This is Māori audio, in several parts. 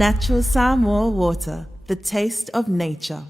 Natural Samoa water, the taste of nature.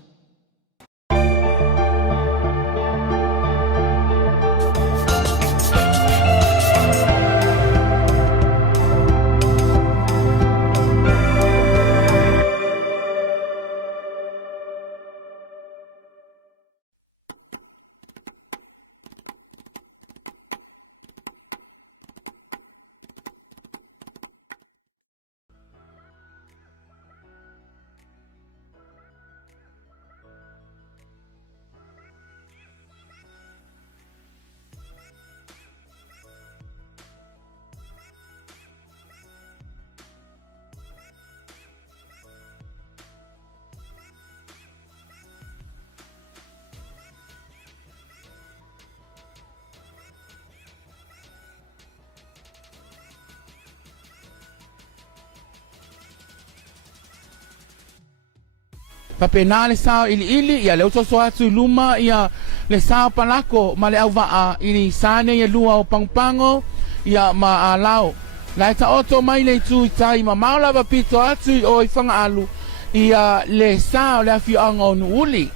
Papena le sao ili ia le otoso atu luma ia le sao palako ma le au waa ini sane ia lua o pangpango ia ma alao. La ta oto mai le tu tai ma maula va pito atu o i fanga alu ia le sao le afi anga o nuuli.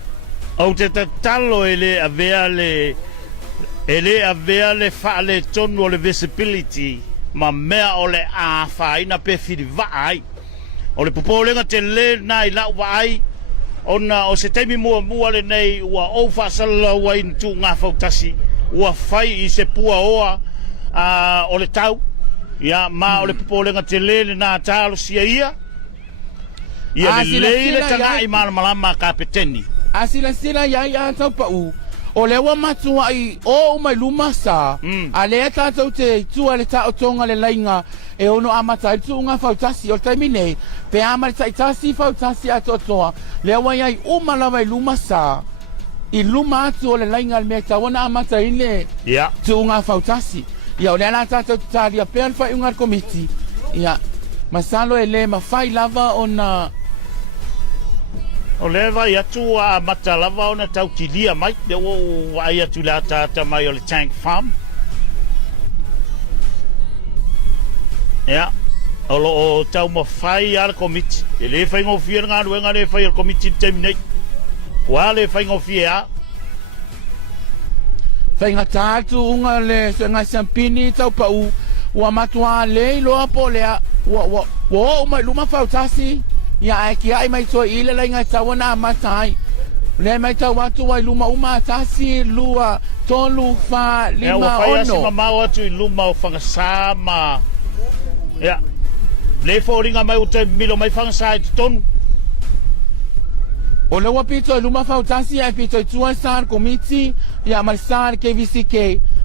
Au te talo ele avea le fa le tonu o le visibility ma mea o le a faina pe fili vai. O le popolenga te le nai la vai. Ona o se taimi mua le nei ua o fasala ua intu ngā Fautasi ua fai i se pua oa o le tau ia ma o le popolenga te le nā tālo sia ia le leile tanga i malama kapeteni sila iai a tau pau o le ua matua i o mai luma sa a le tātou te tua le tau tonga le lainga e ono amata i tu ngā Fautasi o taimi nei pe ama le taitasi Fautasi a totoa le ua iai umalawa i luma sa i luma atu o le lainga le mea tawana amata i le tu ngā Fautasi ia o le ala tātou tataria pe alfa i unga komiti ia masalo e le mawhai lava o na o le vai atu a mata lava o na tautilia mai le o ai atu la tata mai o le tank farm ia o lo o tau mawhai al komiti e le whai ngofia ngā ruenga le whai al komiti temnei kua le whai ngofia whai ngata atu unga le ngai sampini tau pau ua matua le iloa po lea ua umai luma Fautasi ia e ki ai mai toa ile lai ngai tawana matai le mai tau atu wai luma atasi lua tolu fa lima ono e o whai mamau atu i luma o whangasama ia le fōringa mai o te milo mai whangasai te tonu o le wapito i luma Fautasi ai pito i tua sar komiti ia mai sar KVZK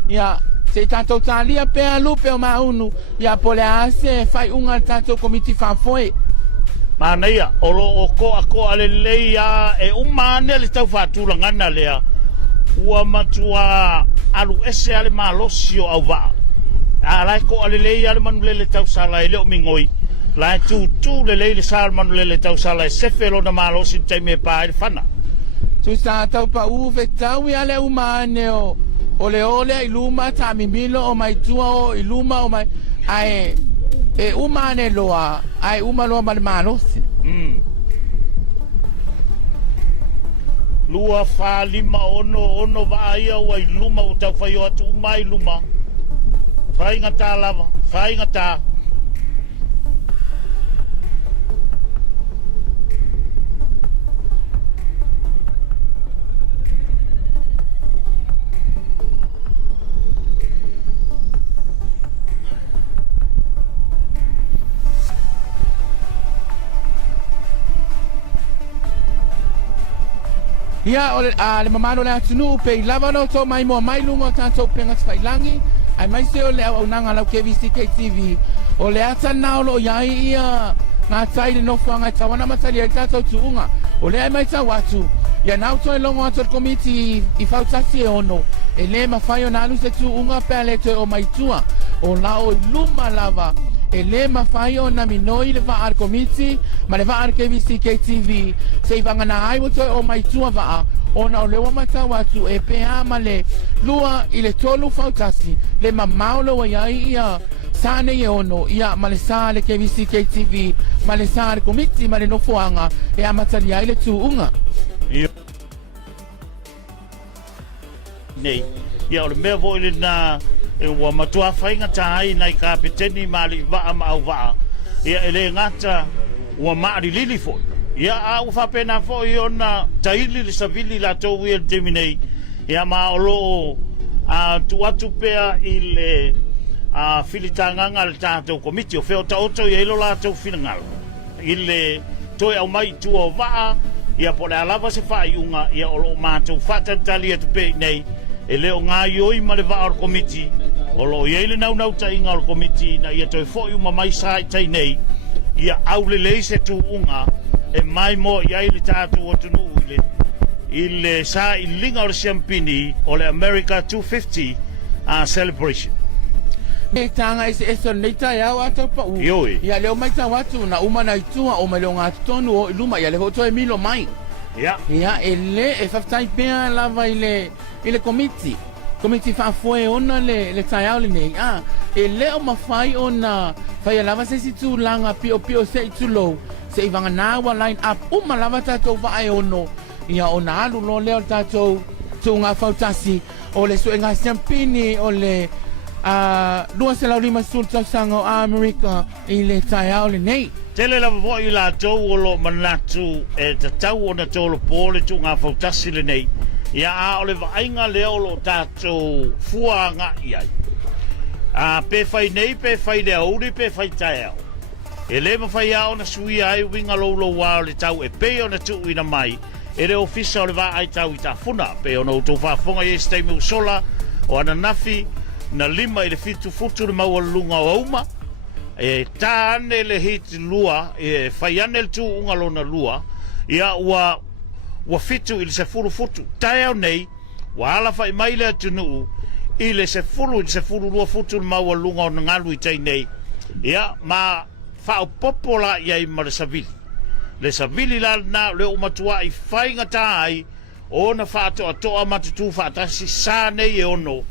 ia se tātou tālia pēa lupe o maunu ia pole ase whai unga tātou komiti whafoe Manaia, o ko ale leia e umane le tau whātura ngana lea ua matua alu ese ale malosio au waa a lai ko ale leia ale manu le tau sala e leo mingoi lai tu le le sala manu le tau sala e sefelo na malosi taime pa e whana tu sa tau pa uwe tau i ale umane o le ole i luma ta mimilo o mai tua o i luma o mai ai e umane loa ai umaloa malmanosi lua fa lima ono vaia o ai luma o tau whai o atu umai luma whai ngata lava whai ngata ia o le mamano le atunu pe i lava no to mai mo mai lungo tātou penga whailangi ai mai se o le au nanga lau KVZK TV o le ata naolo iai ia ngā taile no whanga tawana matari ai tātou tuunga o le ai mai tau atu ia nau to e longo atu komiti i Fautasi e ono e le mawhai o nalu se tuunga pe le to o mai tua o lao i luma lava e le mawhai o na minoi le vaar komiti ma le vaar KVZK TV se i vangana ai wato o mai tua vaa o na o le wamata watu e pea ma le lua i le tolu Fautasi le mamaulo wa iai ia sa ne ono ia ma le sa le KVZK TV ma le sa le komiti ma le nofoanga e amatali ai le tuunga nei ia o le mea vo ile na e wa matua whainga tai nai ka peteni mali waa ma au waa ia ele ngata wa maari lili fo ia a u whapena fo i ona taili le savili la tau ia teminei ia ma olo a tuatu pea i le filitanganga le tātou komiti o wheo taoto i eilo la tau whinangalo i le toi au mai tua o waa ia po le alava se whai unga ia olo mātou whatatali atu pe nei e leo ngā ioi ma le waa o komiti o lo iele nau ta inga o komiti na ia toi fo uma mai sai tai nei ia au le leise tu unga e mai mo ia ile tātou o tunu ile sa i linga o le siampini o le America 250 celebration. E tanga e so nei tai au atau pa u. Ia leo mai tau atu na uma na itua o mai leo ngā tonu o iluma ia le hoto e milo mai. Ia e le e whaftai pēa lava i le komiti. Komiti whaafoe ona le tai au le nei. E leo mawhai ona whai lava se si tū langa pio se i tūlou. Se i wanga nāwa line up uma lava tātou vae ono. Ia o na alu lo leo tātou tū ngā Fautasi o le sue ngā siampini o le 2.5 sul sanga o Amerika i le tai au le nei. Tele lava vo i la tau o lo manatu e ta tau o na tolo pōle tū ngā Fautasi le nei. Ia a o le vainga leo lo tātou fua ngā iai. Pe whai nei, pe whai le auri, pe whai tai au. E le mawhai au na sui ai winga lo wao le tau e pe o na tuu ina mai. E le ofisa o le waa ai tau i ta funa. Pe o na utou whafonga i steimu sola o ana nafi na lima i le fitu futu le maua lunga o auma. E tā ane le hiti lua, e whai ane le tu unga lo na lua. Ia ua fitu i le se furu futu. Tai au nei, wa ala whai mai le atunu i le se furu lua futu le maua lunga o na ngalu i tai nei. Ia ma whao popola iai ma le savili. Le savili la na le umatua i whainga tai o na whātoa toa matutu Fautasi sa nei e ono.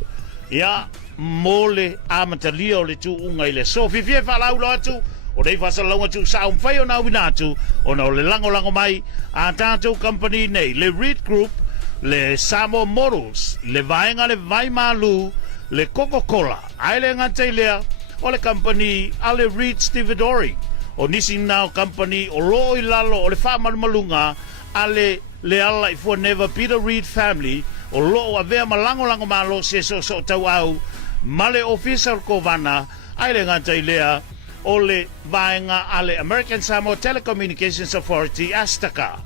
Ia mole amatalia o le tu unga i le so fifie whalau lo atu o rei whasalonga tu sa umwhai o na winatu o na o le lango mai a tātou company nei le Reed Group, le Samoa Models, le vaenga le vai malu, le Coca-Cola, ai le ngatai lea o le company a le Reed Stevedore o nisi nao company o lo i lalo o le whamalumalunga a le ala i fua never Peter Reed family o lo a vea malango malo se so tau au male official ko vana ai le ngatai lea o le vaenga a le American Samoa Telecommunications Authority Astaka.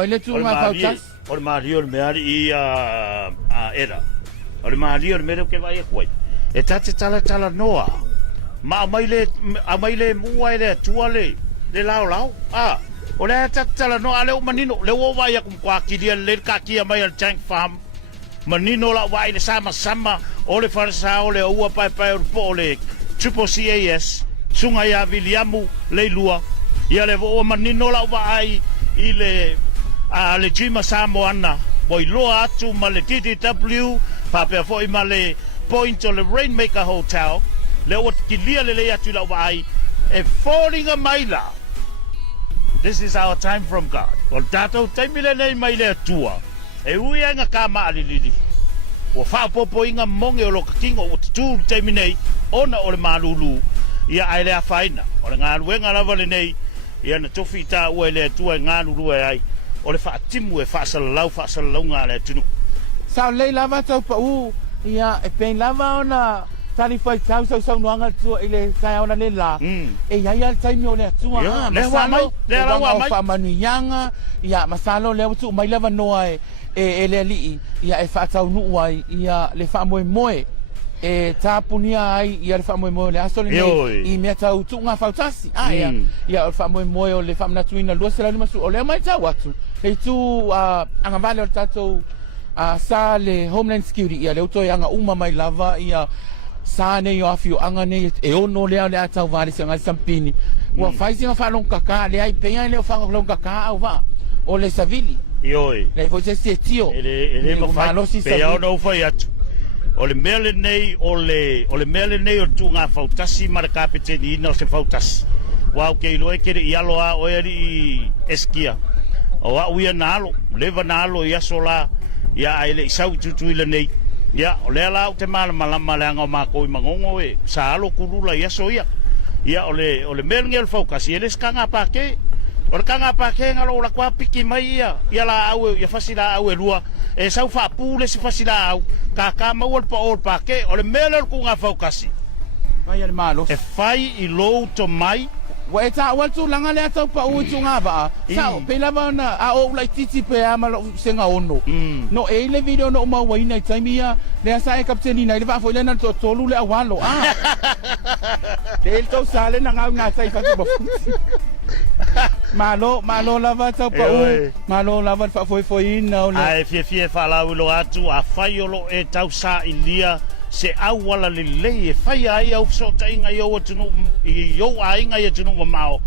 O le tu ngā Fautasi. O le mario le meari i era. O le mario le mero ke vai e kuai. E tate tala noa. Ma a mai le mua le tua le lao. O le tate tala noa le o manino. Le o vai a kumkua kiria le kakia mai al tank farm. Manino la vai le sama o le farsa o le ua pai o po le triple CAS. Sunga ia Viliamu le lua. Ia le o manino la vai i le le chima Samoana poi loa atu ma le TTW papea foi ma le point o le Rainmaker Hotel le o kilia le atu la vai e falling a maila. This is our time from God. O tatou taimile nei mai le atua e uianga ka maalilili o whaapopo inga monge o loka kingo o tu taiminei ona o le malulu ia ai le afaina o le ngā ruenga lava le nei ia na tofi ta ua le atua ngā lulu ai o le whaatimu e whaasalau ngā le tunu. Sao lei lava tau pa ia e pein lava ona tali fai tau sau nuanga tua i le tai ona le la. E ia le taimi o le atua. Le hoa mai, le hoa mai. Whamanuianga, ia masalo le atu mai lava noa e le alii, ia e whaatau nuuai, ia le whaamoe moe. e tapunia ai ia le whamoe le aso le nei I mea tau tu ngā Fautasi ia o whamoe o le whamnatuina lua se la lima su o lea mai tau atu le tu anga vale o tatou sa le Homeland Security ia le utoi anga uma mai lava ia sa nei o afi o anga nei e ono lea le atau vale se ngai sampini ua whaisi ngā whalong kaka le ai pea le o whalong kaka au va o le savili le foi se tio ele mawhai pea o nau whai atu o le mele nei o le mele nei o tu ngā Fautasi ma le kapeteni ina o se Fautasi wau ke iloe kere I alo a o eri eskia o a uia nalo leva nalo ia sola ia aile isau tutu ila nei ia o le ala o te malama le anga o mako I mangongo e sa alo kurula ia so ia o le mele ngel Fautasi ele skanga pake o le kanga pake ngalo la kwa piki mai ia la au ia fasila au e lua e sau fa pule se fasila au ka mau pa ol pake o le mele ku nga Fautasi ai le malo e fai I lo to mai wa eta wa tu langa le atau pa u tu nga ba sa pe lava na a o la titi pe ama senga ono no e le video no ma wa ina taimia le sa e kapteni na le va foi le na to tolu le awalo le to sale na nga sai fa ba malo lava tau pa u malo lava fa foi na le ai fie fa la u lo atu a fai lo e tau sa ilia se awala le le fai ai au so tainga yo tunu yo ainga yo tunu mao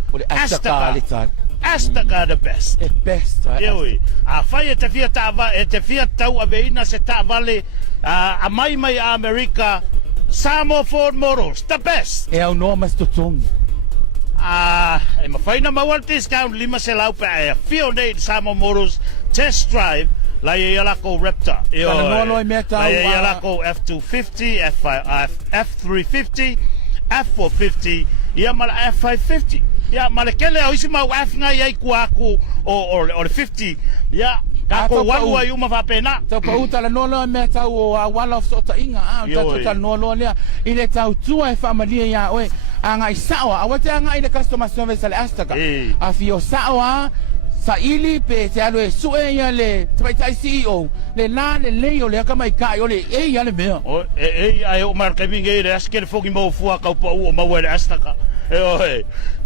Astaka the best eu a fai e te fia tava e te fia tau aveina se tavale a mai America Samoa Ford models the best e au no mas tutong e mawhaina mawal discount lima se lau pa e fio nei Samoa models test drive la ia lako Raptor la ia lako F250 F350 F450 ia mala F550 ia mala kele au isi mau afnga ia kuaku o le 50 ia kako walu ai uma fa pena tau pa uta la nolo me tau o wala of sota inga tau ta nolo lea ile tau tua e familia ia oe anga I sawa awate anga ile customer service ale astaka a fio sawa sa ili pe te alo e sue ia le tai CEO le la le leo le ka mai kai ole e ia le mea o e ai o marka minge le asker fogi mo fua ka pa o ma wele astaka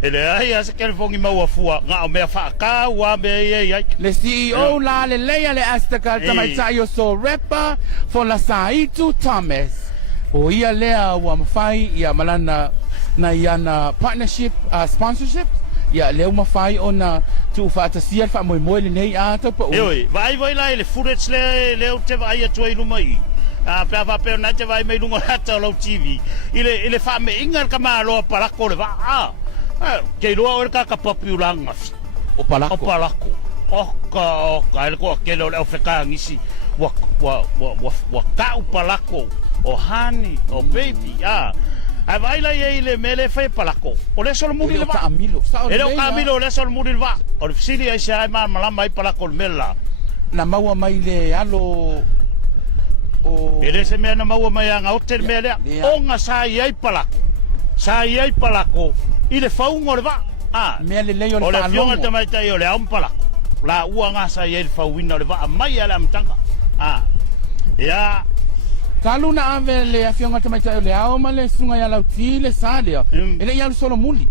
ele ai asker fogi mo fua nga o me fa ka wa me ia le CEO la le lea le astaka mai tai o so rapper for la Saitu Thomas o ia lea wa mafai ia malana na iana partnership sponsorship ia leo mafai ona tu Fautasi fa moe le nei a to po vai la le footage le te vai a tuai lumai a pa pe na te vai mai lunga hata lo TV ile fa me inga ka malo para ko le va ke lo o ka populanga o palako o ka ele ko ke lo afrika ngisi wa ka o palako o hani o baby ai vai la ile mele fai palako o le solo muri le va ele o camilo le solo muri le va o fsili ai sai mala mai palako mela na maua mai le alo o ele se me na maua mai anga hotel mele o nga sai ai palako ile faungo le va mele le yo o le fionga te mai tai o le am palako la ua nga sai ai fauina le va mai ala mtanga ya Kalu na ave le afionga te mai tai le ao ma le sunga ya lauti le sale ele ia solo muli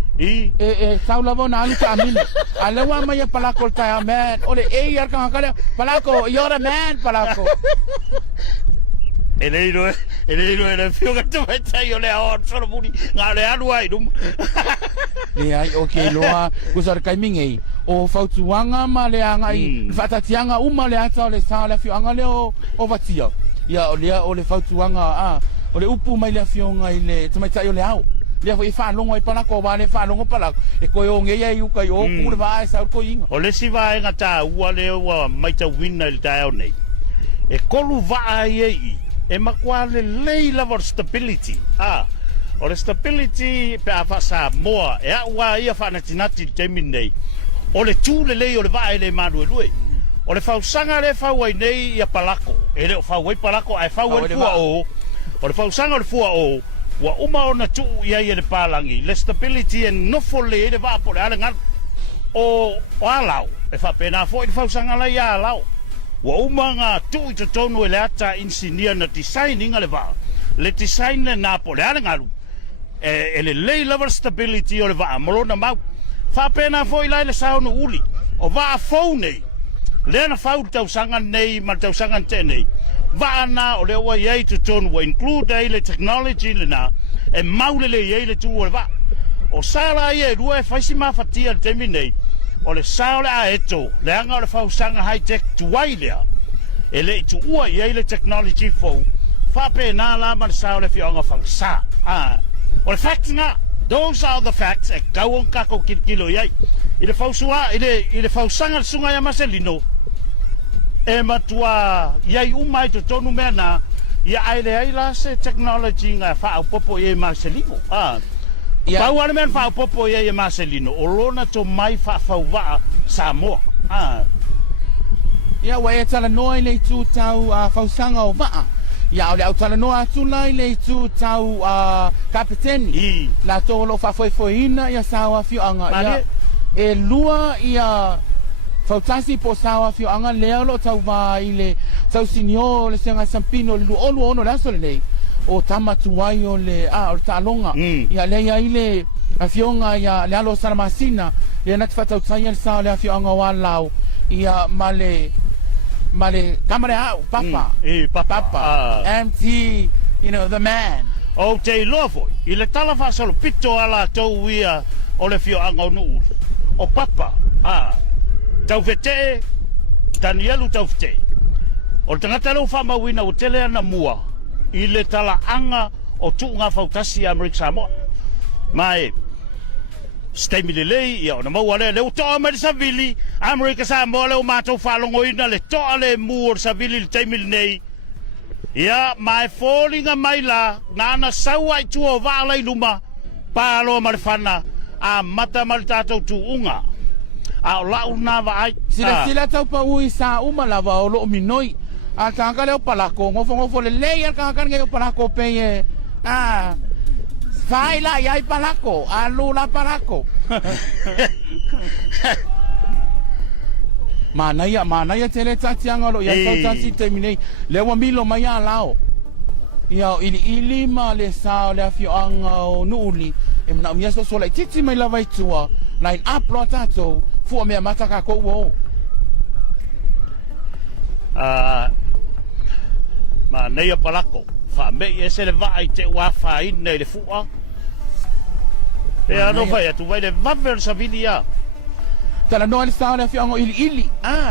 tau lavo na alu ta amile alewa mai palako ta man ole e ia ka kale palako you're a man palako ele le fionga te mai tai le ao solo muli nga le alu ai dum le ai okay loa kusar kai mingi o fautuanga ma le anga I fatatianga uma le ata le sala fionga le o vatia ia o le fautuanga o le upu mai le afionga I le tamaitai o le au le foi fa longo I palako va le fa longo palako e ko o nge ia uka o ku le vai sa ko inga o le si vai ngata ua le wa mai ta wina le tao nei e kolu vai e makwale le level stability o le stability pe ava Samoa e wa ia fa na tinati terminate o le tu le o le vai le manu lui o le fausanga le fauai nei ia palako e le fauai palako ai fauai fua o le fausanga le fua o wa uma ona tu ia le palangi le stability and no for le va por ale ngal o alau e fa pena fo le fausanga la ia alau wa uma nga tu I tonu le ata engineer na designing ale va le design le na po le ala ngalu le level stability o le va molona mau fa pena foi lai le sao no uli o va phone le na fau tau sanga nei ma tau sanga te nei va na o le wa ye to ton wa include le technology le na e mau le ye le tu o va o sala ye due faisi ma fatia te minei o le sao le a eto le anga o le fau sanga high tech tu wailia e le tu ua ye le technology fo fa pena la ma sao le fionga fang sa o le facts na those are the facts e kau ka ko kilo ye i le fau sua i le fau sanga sunga ya Marcelino e matua ye umai to tonu mena ia ai la se technology nga fa popo ye Marcelino Pau ana men fa popo ye Marcelino o lona to mai fa va Samoa ia wa e tala noa le tu tau fausanga o va ia o le au tala noa tu lai le tu tau kapiteni la to lo fa foi ina ia sawa fioanga ia e lua ia Fautasi po sawa fioanga le lo tau va ile tau sinio le senga sampino le olu ono la so le o tamatuai o le o talonga ia le ia ile a fionga ia le alo salamasina le na tfata tsanya sa le fionga walau ia male kamera papa papa MT you know the man o te lofo ile talafa solo pito ala to ia o le fionga no o papa tau vete Danielu tau vete o tangata lo fa mawina o tele ana mua ile tala anga o tuunga Fautasi Amerika Samoa mai stemile lei ia ona mau ale le to Amerika Savili Amerika Samoa le mato falongo ina le to ale mu Savili le temil nei ia mai falling a maila nana sawa tu o vala iluma palo malfana a mata maltato tuunga a la una vai sila tau pa ui sa uma lava o lo minoi a kanga le palako ngofo le lei a kanga nge palako pe fai la ia palako a lula palako mana ia tele tatianga lo ia Fautasi terminei le wa milo mai a lao ia ili ma le sa le afioanga o nuli e na mia so le titi mai lava itua line up lo tato fu me mata ka ko wo ma nei palako fa me ese le vai te wa fa in le fu'a e ano vai tu vai le vaver Savilia tala no le sa le fiongo ili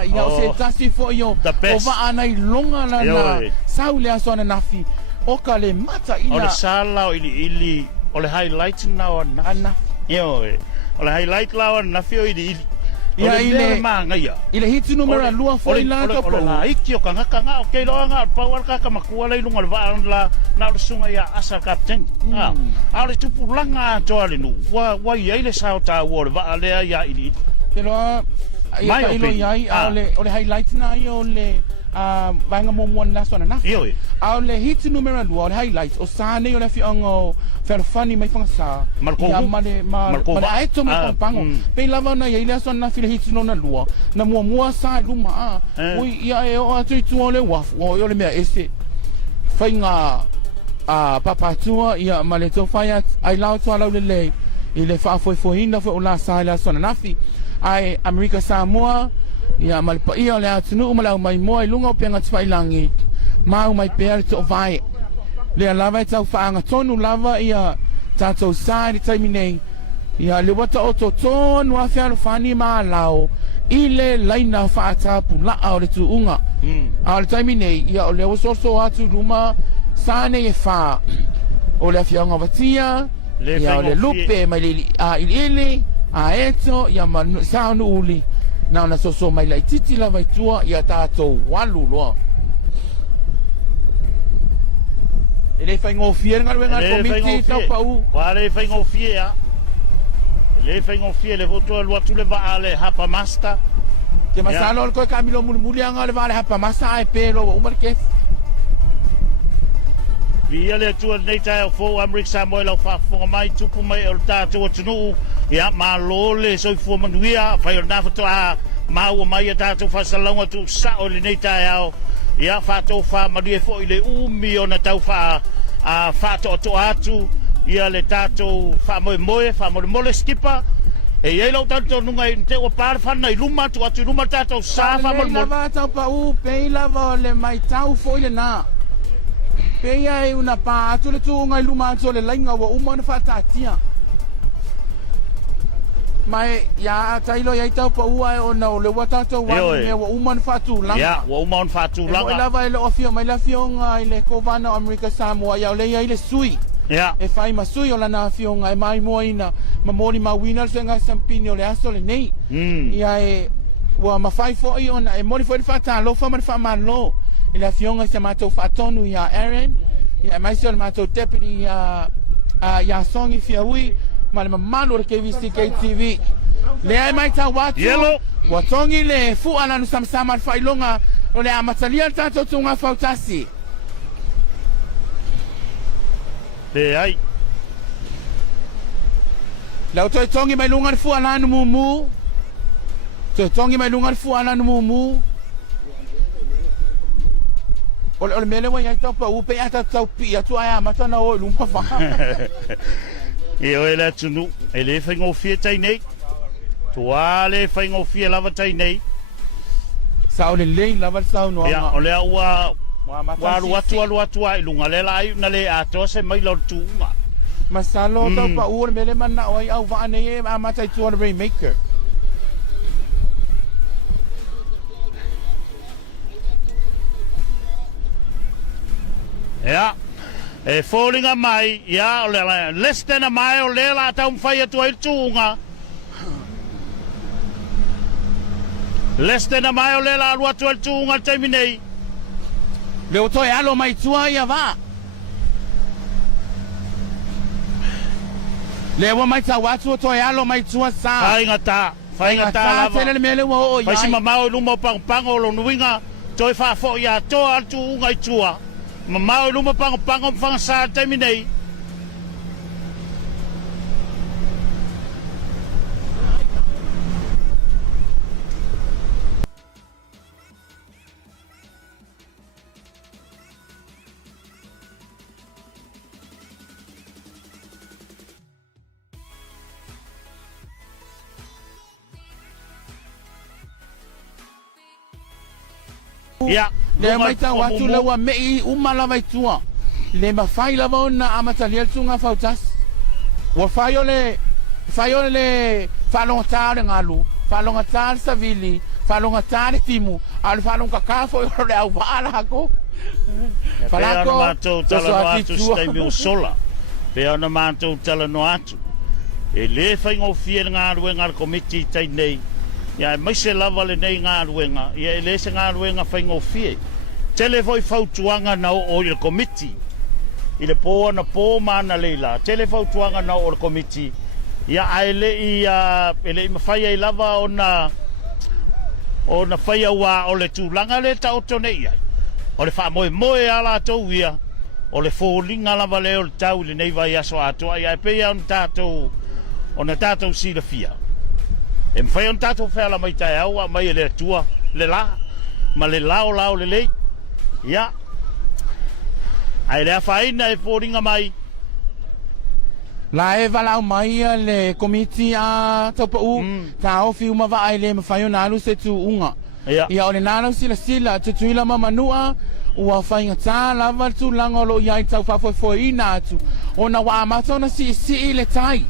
ia o se tasi fo yo o va ana i longa la na saule asona nafi o ka le mata ina o le sala o ili o le highlight na ona yo o le highlight la ona fio ili ia ile manga ia ile hitu numero lua foi la to o la iki o kanga o ke loanga power ka makua le lunga va la na sunga ia asa captain ale tupu langa to ale nu wa ile sa ta wo va ale ia ili pero ia ilo ia ole highlight na io le vanga mo la sona na ole hitu numero lua ole highlight o sane ole fiongo ferfani mai fangsa ia male aito mai pango pe lava na ia ile sona file hitu no na lua na mua sa luma oi ia e o atu tu ole wa o ole me ese fainga papa tua ia male to faya ai lao to ala le ile fa foi hinda foi la sa la sona nafi ai Amerika Samoa ia malpa ia le atunu umala mai moi lunga penga tsfailangi mau mai per to vai le lava tau faanga tonu lava ia tato sai taimine ia le wata oto tonu afia fani ma lao ile laina fa tapu la au le tuunga au le taimine ia o le oso atu ruma sane e fa o le afia ngavatia ia o le lupe mai le ile eto ia manu saunu uli na so mai lai titi la vai tua ia tato walu loa ele fai ngofie ngar wenga komiti tau pau wale fai ngofie ele fai ngofie le voto lo tu le va ale hapa masta ke masalo ko kamilo mulmuli anga le vale hapa masta ai pelo umar ke via le tu nei tai fo Amerika Samoa lo fa fo mai tupu mai o tato tunu ia malole so fu manuia fai na foto mau mai tato fa salonga tu sa o le nei tai ia fa to fa ma di fo ile umi ona tau fa a whātoto atu ia le tātou whamoe skipa e iei lau tātou nunga i te o pāre whana i luma tu atu i luma tātou sā whamoe Pei lava tau pa u, pei lava le mai tau fo ile nā. Pei ai una pā atu le tūnga i luma atu le lainga wa umana whātātia. Mai ya tailo ya tau pa u ai o na o le watatou wa me wa umana whātūlanga. Ia, wa umana whātūlanga. E lava ele ofio, mai la fionga i le kovana o Amerika Samoa, ia o le ia i le sui. Ia. E whai masui o lana fionga, e mai moa ina, ma mori ma wina le senga sampini o le aso le nei. Ia e, wa ma whai fo i ona, e mori fo i whata lo, wha ma wha lo. I la fionga se mātou whatonu ia Aaron, ia mai se o le mātou deputy ia songi fia ui, ma le mamalo le KVZK TV. Le ai mai tau watu. Yellow. Watongi le fu ana nu samsama al whailonga o le amatalia tātou tunga Fautasi. Te ai. Lau toi tongi mai lunga le fu ana anu mumu. Toi tongi mai lunga le fu ana anu mumu. Ole mele wa yai tau pa upe ata tau pi atu ai amata na o lunga wha. E o ele tunu, ele whaingo fia tai nei. Tua le whaingo fia lava tai nei. Sao le lei lava sao noa. Ia, o lea ua alu atua i lunga le lai na le atoa se mai lau tuunga. Masalo tau pa ua mele mana o ai au waa nei e amata i tua le Rainmaker. Ia. E fōringa mai, ia, o le less than a mai o le la tau mwhai atua i tuunga. Less than a mai o le la alua atua i tuunga taimi nei. Le o toi alo mai tua ia va. Le wa mai ta watu o toi alo mai tua sa. Whainga tā lava. Tele le mele wa o ia. Paisi mamau i luma pango o lo nuinga, toi whafo ia toa al tuunga i tua. Mamau i luma pango mwhanga taimi nei. Ia. Le mai ta watu le wa mei umala mai tua. Le ma fai la vona amatalia tunga Fautasi. Wa fai ole falonga le ngalu, falonga tale savili, falonga tale timu, al falonga kafo le au wala ko. Falako matou tala no atu staimi o sola. Pe ana matou tala no atu. E le whaingo fia ngā ruenga komiti tai nei. Ia mai se lava le nei ngā ruenga. Ia le se ngā ruenga whaingo fia. Tele foi fautuanga na o le komiti. I le pō na pō mana leila. Tele fautuanga na o le komiti. Ia aele i mawhai ai lava o na whai aua o le tūlanga le tauto nei ai. O le wha moe ala tau ia. O le fōlinga lava le o le tau le nei vai aso atoa. Ia e pea o na tātou sila fia. E mwhai on tātou whela mai tai aua mai le atua le la. Ma le lao le lei. Ia. Ai lea whaina e fōringa mai. La e valau mai le komiti a taupa u. Ta ofi umawa ai le mawhai o nalu se tu unga. Ia o le nānau sila tutuila mamanua. Ua whainga tā lava tu langolo iai tau whawhoi ina atu. O na wa amata o na si le tai.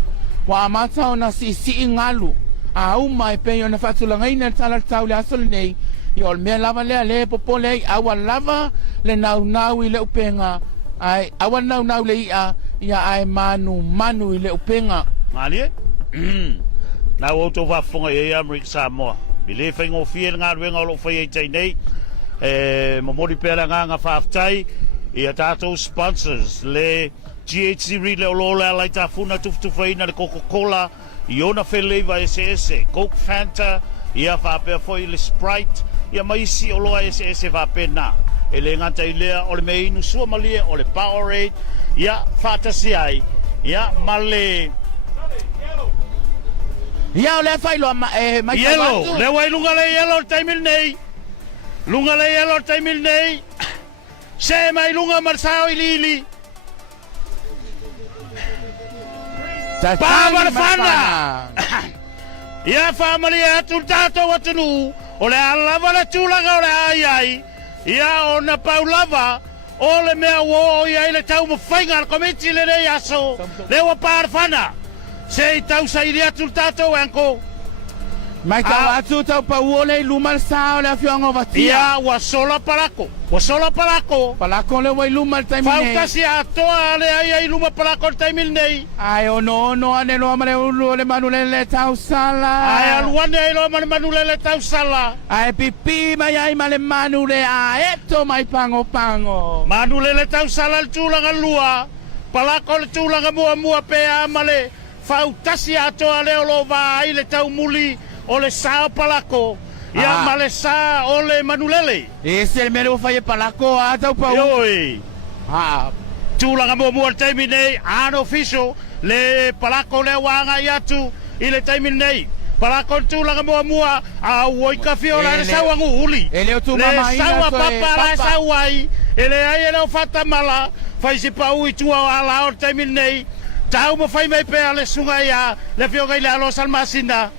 Wa amata o na si ngalu. A uma e pei o na whatulangaina tala tau le asole nei. Ia o le mea lava lea le popo lei. Awa lava le nau i le upenga. Ai awa nau le ia ai manu i le upenga. Ngāli e? Nā auto wafunga e Amerika Samoa. I le whaingo fia ngā ruenga o lo whai e tai nei. Mamori pēra ngā whaafitai. Ia tātou sponsors le GHC Rile o lola lai tā funa tufutufaina le Coca-Cola. Iona Feleiva SS, Coke Fanta. Ia whapea foi le Sprite. Ia maisi o loa SS whapea nā. E le ngata i lea o le mea inu sua malia o le Powerade. Ia Fautasi ai. Ia male. Ia o le whailo mai Yellow, le wai lunga le yellow taimil nei. Lunga le yellow taimil nei. Se mai lunga marsao i lili. Pamalefana. Ia family atu tato watunu ole alava le tulaga ole ai ia ona paulava ole mea wo ia ile tau mo fainga komiti le re aso le wa parfana sei tau sai atu tato anko Mai tau atu tau pa uole lumal sa ole afiongo vatia. Ia wa sola palako. Palako le wai lumal taimine. Fautasi atoa le ai luma palako taimine. Ai ono ane lo mane ulu le manulele tau sala. Ai aluane lo mane manulele tau sala. Ai pipi mai ai male manule a eto mai pango. Manulele tau sala le tulanga lua. Palako le tulanga mua pe amale. Fautasi atoa le lo vai le tau muli. Ole sao palako. Ia male sa ole manulele. Ese el mero fai palako a tau pa. Yoi. Tulanga mo taimine unofficial le palako le wanga yatu ile taimine. Palako tulanga mo a woi kafiola le sawa nguli. Ele o tu mama ina sawa papa sawai. Ele ai ele fata mala. Fai se pa ui tua ala o taimine. Tau mo fai mai pe ale sunga ia le fioga ile alo salmasina.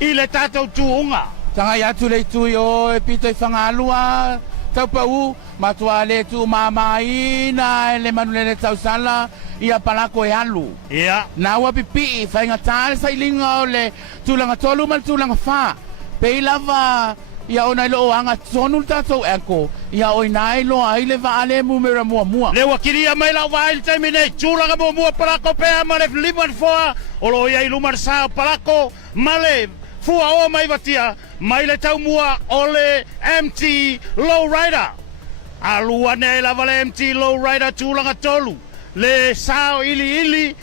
Ile tatou tuunga. Tanga ya tu le tu yo e pito I whangalua. Tau pa u matua le tu mamaina le manulele tau sala ia palako e alu. Ia. Na ua pipi whainga tāle sa ilinga o le tūlanga tolu mal tūlanga wha. Pei lava ia o nai lo anga tonu tatou enko. Ia o nai lo aile va ale mumera mua. Le wakiria mai lau vai taimine tūlanga mua palako pea male liman foa. Olo ia ilumar sao palako male. Fua o mai vatia, mai le tau mua ole MT Lowrider. Alua ne lava le MT Lowrider tūlanga tolu. Le sao ili,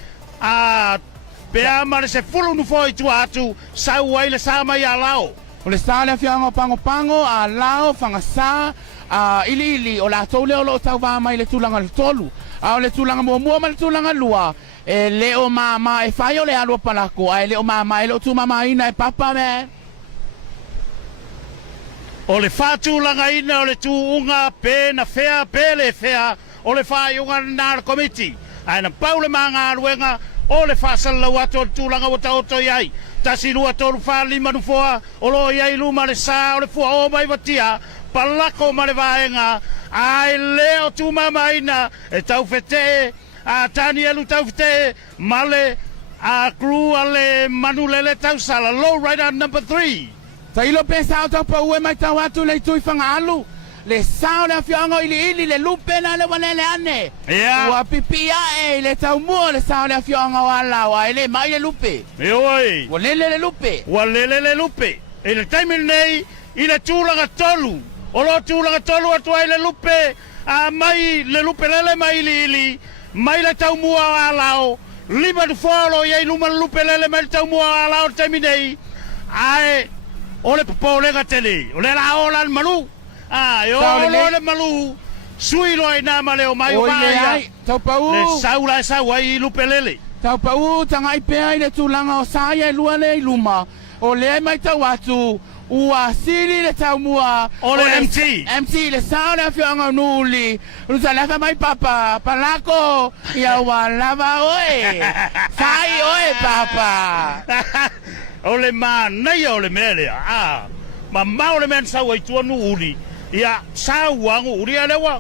pea mare se fulu nufoi tu atu, sau wai le sa mai a lao. O le sa le fiango pango, a lao, whangasa, ili, o la tau leo lo tau wā mai le tūlanga le tolu. O le tūlanga mua ma le tūlanga lua. E leo mama e fai o le alua palako, ai leo mama e lo tu mama ina e papa me. O le whātūlanga ina o le tūunga pēna whea, pēle whea, o le whaiunga nāra komiti. Aina paule mga aruenga, o le whāsalau ato o tūlanga o taoto iai. Tasi lua toru whālima nufoa, o lo iai luma le sā, o le fua o mai watia, palako ma le vaenga, ai leo tu mama ina, e tau whetee, a tani elu tau fite male a crew ale manulele tau sala Lowrider number 3. Ta ilo pesa o tau pa ue mai tau atu le tui whanga alu. Le sao le afiongo ili le lupe na le wanele ane. Ia. Ua pipia e le tau mua le sao le afiongo ala wa ele mai le lupe. Ioi. Wa lele le lupe. Wa lele le lupe. E le taimil nei i le tūlanga tolu. O lo tūlanga tolu atu ai le lupe. A mai le lupe lele mai ili. Mai le tau mua alao, lima du folo iei luma lupe lele mai le tau mua alao taminei. Ai, o le popolenga tele, o le la ola le malu. Ai, o le malu, sui loa ina ma leo mai o mai. Tau pau. Le saula e saua I lupe lele. Tau pau, tanga I pea I le tūlanga o saia I lua le I luma. O le mai tau atu. Ua sili le tau mua o le MT le sao le afionga nuli Rusa lava mai papa palako ia ua lava oe sai oe papa o le manai o le melea ma o le men sau ai tua nu uli ia sau wangu uli lewa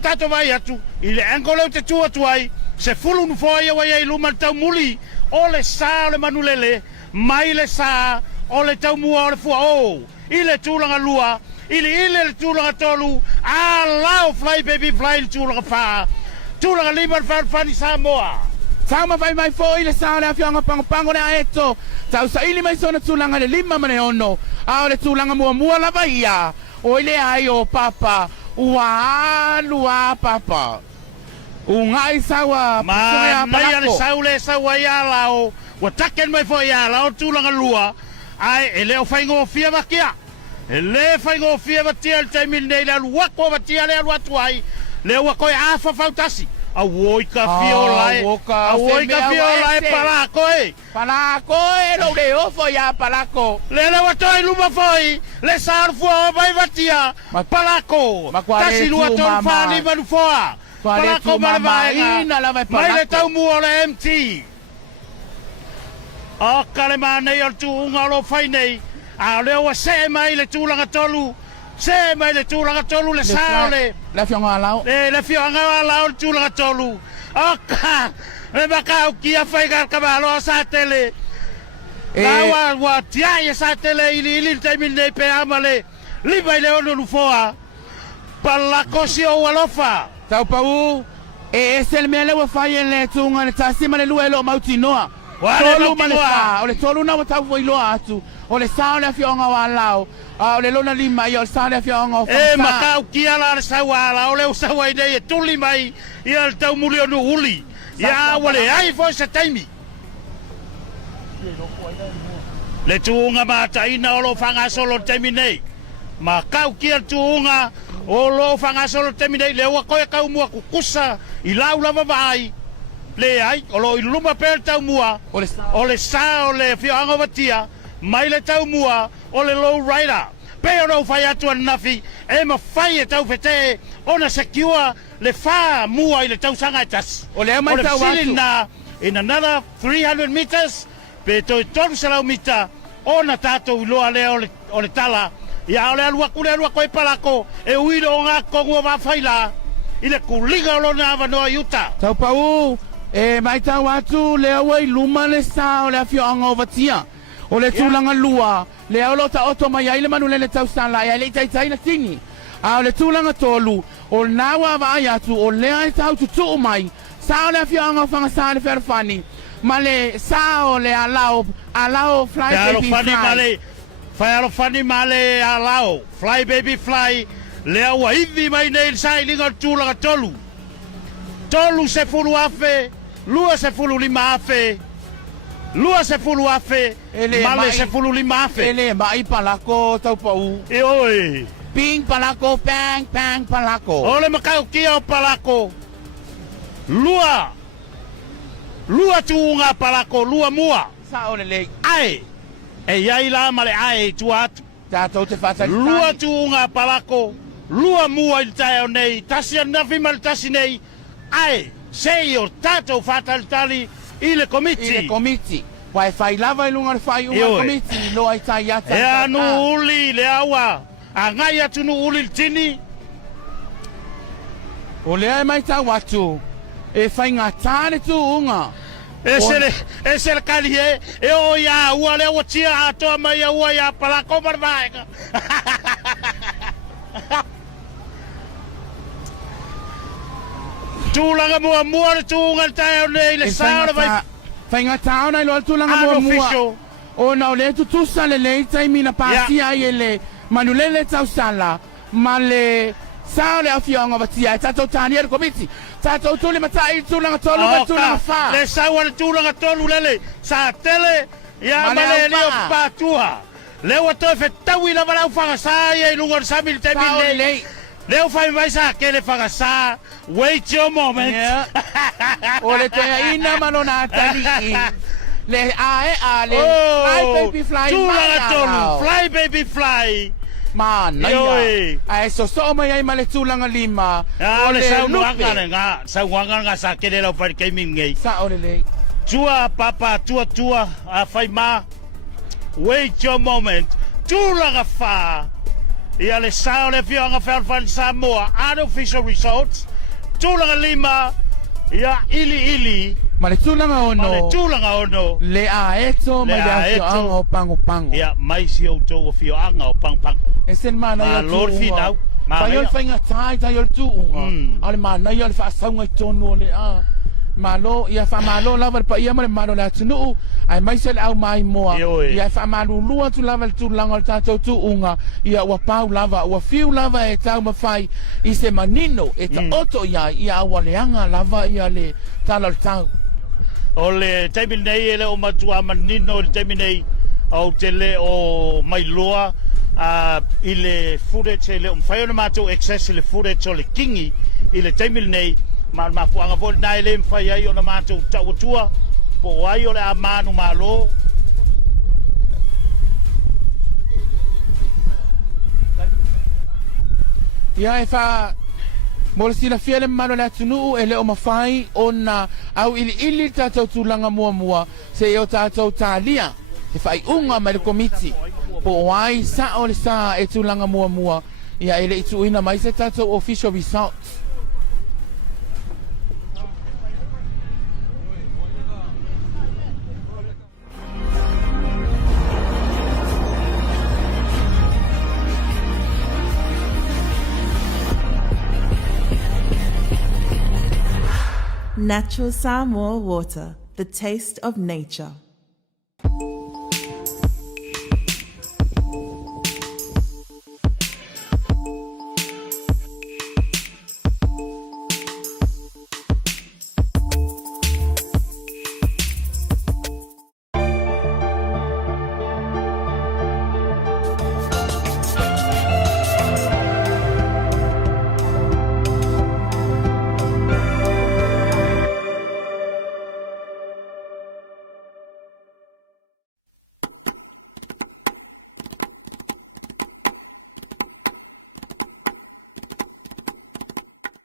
tato vai atu I le enko leu te tua tuai se fulu nu foi ia wai luma tau muli o le sao le manulele mai le sa o le tau mua o le fua o, I le tūlanga lua, ile le tūlanga tolu, a lao fly baby fly le tūlanga wha, tūlanga lima le whani Samoa. Sama vai mai fo I le sao le afionga pango le aeto, tau sa ili mai sona tūlanga le lima mane ono, a o le tūlanga mua lava ia, o ile ai o papa, ua lua papa. Ungai sawa, ma nai ale saule sawa ia lao, wa taken mai fo ia lao tūlanga lua, ai e leo whaingo fia wakia. E le whaingo fia watia le taimil nei le alu wako watia le alu atu ai. Leo wako e afa Fautasi. A woi ka fiolae. A woi ka fiolae palako e. Palako e lo le ofo ya palako. Le wato e luma foi. Le sarfua o vai watia. Palako. Tasi lua tonu whani manu foa. Palako ma le vaenga. Mai le tau mua le MT. O kale manei o tuunga lo fai nei. A leo wa se mai le tūlanga tolu. Se mai le tūlanga tolu le saole. Le fionga alau. Le fionga alau le tūlanga tolu. O ka. Le makau kia fai karkamalo sa tele. Lawa wa tiaia sa tele ili taimil nei pe amale. Liba ile ono lufoa. Palakosi o walofa. Tau pau. Esel mele wa fai le tunga le tasima le luelo mauti noa. Tolu malesa. Ole tolu na watau foi loa atu. Ole sao le fionga wa lao. Ole lona lima i ole sao le fionga o fangsa. Makau kia la le sawala. Ole usawa idei e tuli mai. Ia le tau muri onu uli. Ia wale ai fo sa taimi. Le tuunga mata ina olo fanga solo taimi nei. Makau kia tuunga olo fanga solo taimi nei. Le ua koe kau mua kukusa. I lau lava vai. Le ai olo i luma per tau mua. Ole sa ole fioanga watia. Mai le tau mua. Ole low rider. Pe ono fai atu anafi. E ma fai e tau fete. Ona secure le fa mua i le tau sanga etas. Ole mai tau atu. In another 300 meters. Pe toi tonu salau mita. Ona tato uloa le ole tala. Ia ole alua koe palako. E uiro o ngā kongo wa faila. Ile kuliga lo na avanoa yuta. Tau pau. E mai tau atu le awai luma le sa o le afioanga o vatia. O le tūlanga lua. Le au lo ta oto mai ai le manu le tau sala. Ia le tai na tingi. A o le tūlanga tolu. O nawa wa ai atu. O le ai tau tutu mai. Sa o le afioanga o fanga sa le ferfani. Ma le sa o le alao fly baby fly. Fai alo fani ma le alao. Fly baby fly. Le awa iwi mai nei sai linga tūlanga tolu. Tolu se fulu afe. Lua se fulu lima afe. Lua se fulu afe. Male se fulu lima afe. Ele mai palako tau pau. E oi. Ping palako, pang palako. Ole makau kia o palako. Lua tuunga palako, lua mua. Sa ole le. Ai. E iai la male ai tuatu. Tato te fata. Lua tuunga palako. Lua mua il tae o nei. Tasi anafi mal tasi nei. Ai. Sei o tato fata il tali. Ile komiti. Wai fai lava i lunga fai unga komiti. Lo ai tai ata. E anu uli le awa. A ngai atu nu uli il tini. O le ai mai tau atu. E fai ngā tāne tu unga. E se le kali e. E o ia ua le o tia atoa mai a ua ia palako marvaenga. Tūlanga mua le tūnga le tae o nei le saora vai. Fai ngā tāona i loa tūlanga mua. O na o le tutusa le le taimi na pāsi ai e le manulele tau sala. Ma le sao le awhionga watia. Tatou tāni e komiti. Tatou tūle matai tūlanga tolu ka tūlanga wha. Le saua le tūlanga tolu lele. Sa tele. Ia male leo pātua. Leo atoe whetaui na walau whangasai e lunga sami le taimi nei. Leo fai mai sa ke le whakasa. Wait your moment. O le te ina manona tali. Le le fly baby fly. Tūlanga tolu. Fly baby fly. Man, ai so mai ai male tūlanga lima. O le sau wanga nga sa ke le lau whare keiming ngei. Sa o le. Tua papa, tua, a whai ma. Wait your moment. Tūlanga wha. Ia le sao le fionga whawhan Samoa. Unofficial results. Tūlanga lima. Ia ili. Male tūlanga ono. Le a eto mai le afioanga o pango. Ia mai si o tō o fioanga o pango. E sen mana ia tūunga. Tai ol whainga tai ol tūunga. Ale mana ia le whaasaunga i tōnu o le a. Malo, ia whamalo lava pa ia mare malo le atunuu. Ai mai se le au mai moa. Ia whamalo lua tu lava le tūlanga le tātou tūunga. Ia ua pau lava, ua fiu lava e tau mawhai. I se manino e ta oto ia awa leanga lava ia le tala le tau. O le taimi nei ele o matua manino le taimi nei au te le o mai loa i le footage le umwhai ona mātou access le footage o le kingi i le taimi nei ma fuanga fo nai le mwhai ai ona mātou tauatua po ai o le a manu malo ia e wha Mo le sila fia le mamano le atunu e le o mawhai o na au ili tātou tūlanga mua se e o tātou tālia e whai unga mai le komiti po wai sa o le sa e tūlanga mua ia e le itu ina mai se tātou official results. Natural Samoa water, the taste of nature.